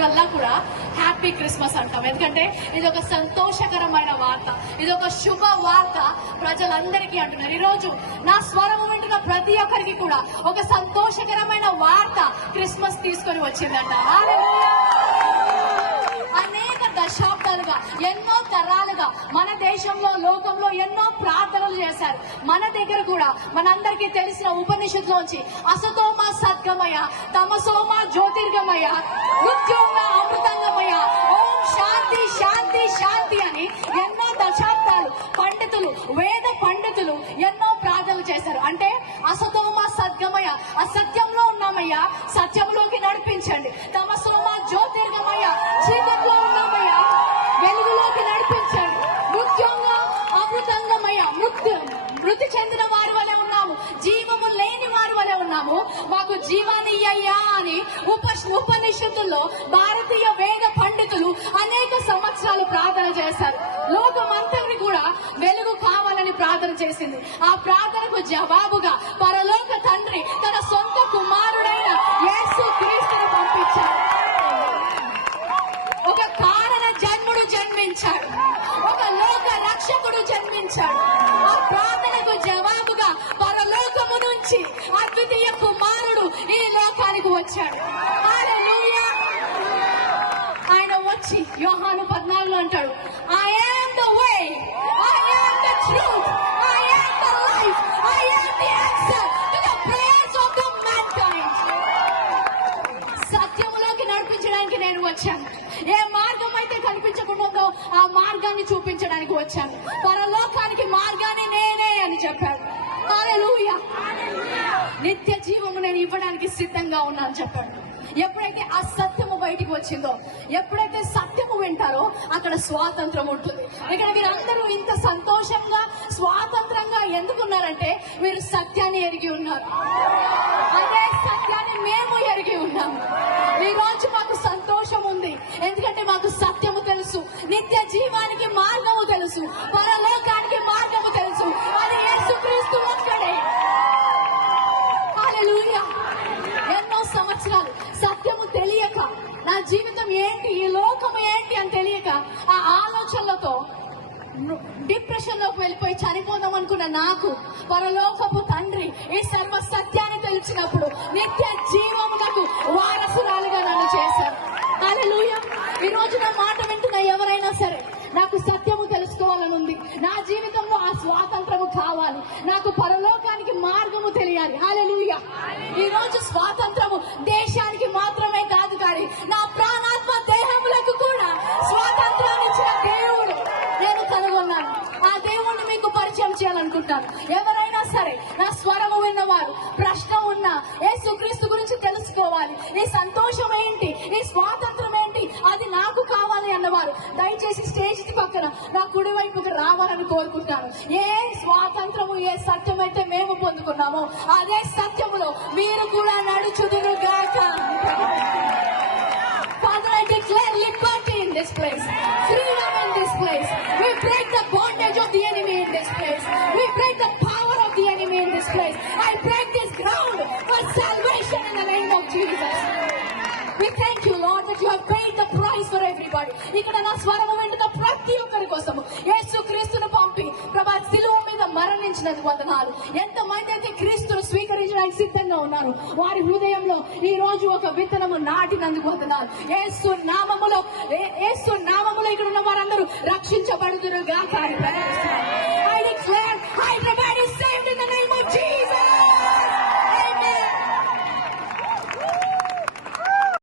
వచ్చినప్పుడల్లా కూడా happy Christmas అంటాం. ఎందుకంటే ఇది ఒక సంతోషకరమైన వార్త. ఇది ఒక శుభ వార్త ప్రజలందరికీ అంటున్నారు. ఈరోజు నా స్వరము వింటున్న ప్రతి ఒక్కరికి కూడా ఒక సంతోషకరమైన వార్త క్రిస్మస్ తీసుకొని వచ్చిందంట. ఎన్నో తరాలుగా మన దేశంలో లోకంలో ఎన్నో ప్రార్థనలు చేశారు. మన దగ్గర కూడా మనందరికీ తెలిసిన ఉపనిషత్తులోంచి అసతోమ సద్గమయ తమసోమ జ్యోతిర్గమయ మృత్యోమ అమృతంగమయ ఉన్నాము మాకు జీవాన్ని అని ఉప ఉపనిషత్తుల్లో భారతీయ వేద పండితులు అనేక సంవత్సరాలు ప్రార్థన చేశారు. లోకమంతటిని కూడా వెలుగు కావాలని ప్రార్థన చేసింది. ఆ ప్రార్థనకు జవాబుగా పరలోక తండ్రి తన లోకానికి వచ్చాడు ఆయన వచ్చి యోహాను పద్నాలుగులో అంటాడు I am the way I the truth I the life I the answer to the prayers of the సత్యములోకి నడిపించడానికి నేను వచ్చాను. ఏ మార్గం అయితే కనిపించకుండా ఆ మార్గాన్ని చూపించడానికి వచ్చాను. పరలోకానికి మార్గాన్ని నేనే అని చెప్పాడు నిత్య జీవము నేను ఇవ్వడానికి సిద్ధంగా ఉన్నాను చెప్పాడు. ఎప్పుడైతే ఆ సత్యము బయటికి వచ్చిందో ఎప్పుడైతే సత్యము వింటారో అక్కడ స్వాతంత్రం ఉంటుంది. ఇక్కడ మీరు అందరూ ఇంత సంతోషంగా స్వాతంత్రంగా ఎందుకున్నారంటే మీరు సత్యాన్ని ఎరిగి ఉన్నారు. అదే సత్యాన్ని మేము ఎరిగి ఉన్నాము. ఈ రోజు మాకు ఏంటి ఈ లోకం ఏంటి అని తెలియక ఆ ఆలోచనలతో డిప్రెషన్లోకి వెళ్ళిపోయి చనిపోదాం అనుకున్న నాకు పరలోకపు తండ్రి ఈ సర్వ సత్యాన్ని తెలిసినప్పుడు నిత్య జీవమునకు వారసురాలుగా నన్ను చేశారు. హల్లెలూయా. ఈ రోజు నా మాట వింటున్న ఎవరైనా సరే నాకు సత్యము తెలుసుకోవాలని ఉంది. నా జీవితంలో ఆ స్వాతంత్రము కావాలి. నాకు పరలోకానికి మార్గము తెలియాలి. హాలెలూయా ఈ రోజు స్వాతంత్రము దేశానికి సరే నా స్వరము విన్నవారు ప్రశ్న ఉన్నా ఏ సుక్రీస్తు గురించి తెలుసుకోవాలి. నీ సంతోషం ఏంటి? నీ స్వాతంత్రం ఏంటి? అది నాకు కావాలి అన్నవారు దయచేసి స్టేజ్ పక్కన నా కుడి వైపుకి రావాలని కోరుకుంటాను. ఏ స్వాతంత్రము ఏ సత్యం అయితే మేము పొందుకున్నామో అదే సత్యములో మీరు కూడా price ఇక్కడ నా స్వరము వెంటున్న ప్రతి ఒక్కరి కోసము. యేసు క్రీస్తును పంపి. ప్రభా శిలువ మీద మరణించినందుకు వందనాలు. ఎంతమంది అయితే క్రీస్తును స్వీకరించడానికి సిద్ధంగా ఉన్నారు వారి హృదయంలో ఈ రోజు ఒక విత్తనము నాటినందుకు వందనాలు. యేసు నామములో ఏ- యేసు నామములో ఇక్కడ ఉన్న వారందరూ రక్షించబడుదురుగా కార్యక్రమం